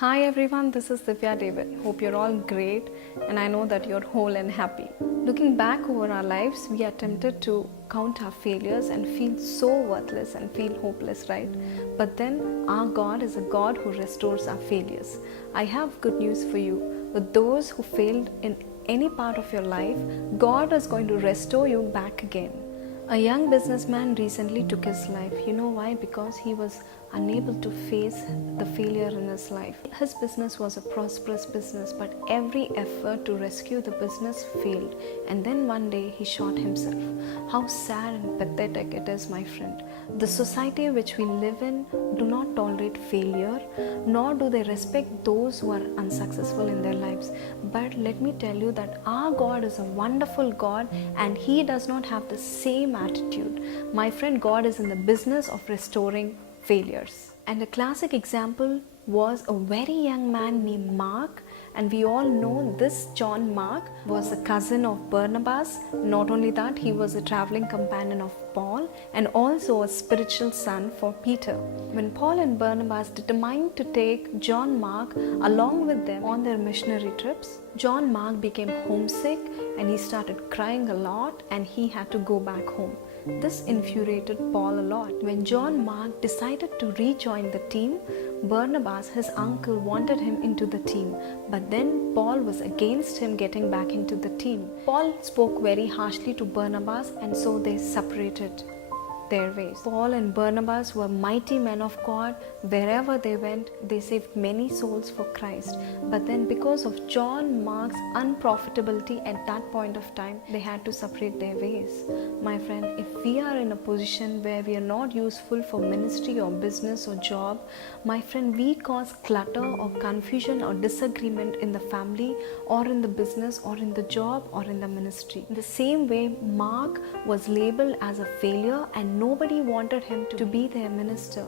Hi everyone, this is Divya David. Hope you're all great and I know that you're whole and happy. Looking back over our lives, we are tempted to count our failures and feel so worthless and feel hopeless, right? But then our God is a God who restores our failures. I have good news for you. For those who failed in any part of your life, God is going to restore you back again. A young businessman recently took his life. You know why? Because he was unable to face the failure in his life. His business was a prosperous business, but every effort to rescue the business failed. And then one day he shot himself. How sad and pathetic it is, my friend. The society which we live in do not tolerate failure, nor do they respect those who are unsuccessful in their lives. But let me tell you that our God is a wonderful God and He does not have the same attitude. My friend, God is in the business of restoring failures. And a classic example was a very young man named Mark, and we all know this John Mark was a cousin of Barnabas. Not only that, he was a traveling companion of Paul and also a spiritual son for Peter. When Paul and Barnabas determined to take John Mark along with them on their missionary trips, John Mark became homesick and he started crying a lot and he had to go back home. This infuriated Paul a lot. When John Mark decided to rejoin the team, Barnabas, his uncle, wanted him into the team, but then Paul was against him getting back into the team. Paul spoke very harshly to Barnabas and so they separated their ways. Paul and Barnabas were mighty men of God. Wherever they went, they saved many souls for Christ. But then because of John Mark's unprofitability at that point of time, they had to separate their ways. My friend, if we are in a position where we are not useful for ministry or business or job, my friend, we cause clutter or confusion or disagreement in the family or in the business or in the job or in the ministry. In the same way, Mark was labeled as a failure and nobody wanted him to be their minister.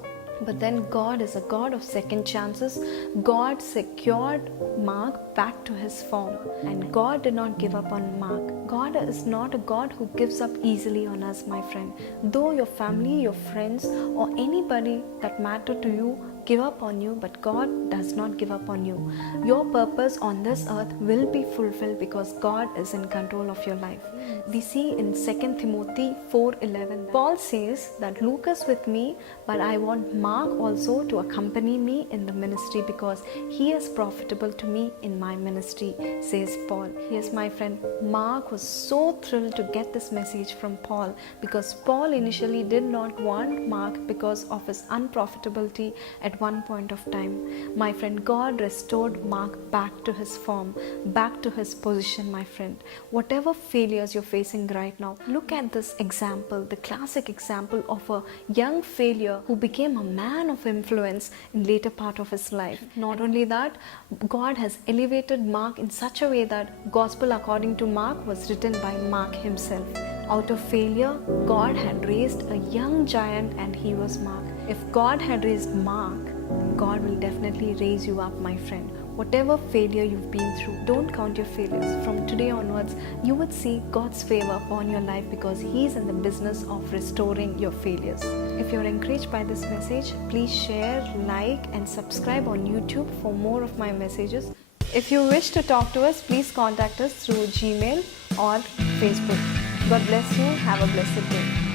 But then God is a God of second chances. God secured Mark back to his form. And God did not give up on Mark. God is not a God who gives up easily on us, my friend. Though your family, your friends, or anybody that matter to you give up on you, but God does not give up on you. Your purpose on this earth will be fulfilled because God is in control of your life. We see in 2 Timothy 4:11, Paul says that Luke is with me, but I want Mark also to accompany me in the ministry because he is profitable to me in my ministry, says Paul. Yes, my friend, Mark was so thrilled to get this message from Paul because Paul initially did not want Mark because of his unprofitability at one point of time. My friend, God restored Mark back to his form, back to his position, my friend. Whatever failures you're facing right now, look at this example, the classic example of a young failure who became a man of influence in later part of his life. Not only that, God has elevated Mark in such a way that Gospel according to Mark was written by Mark himself. Out of failure, God had raised a young giant and he was Mark. If God had raised Mark, God will definitely raise you up, my friend. Whatever failure you've been through, don't count your failures. From today onwards, you would see God's favor upon your life because He's in the business of restoring your failures. If you're encouraged by this message, please share, like, and subscribe on YouTube for more of my messages. If you wish to talk to us, please contact us through Gmail or Facebook. God bless you. Have a blessed day.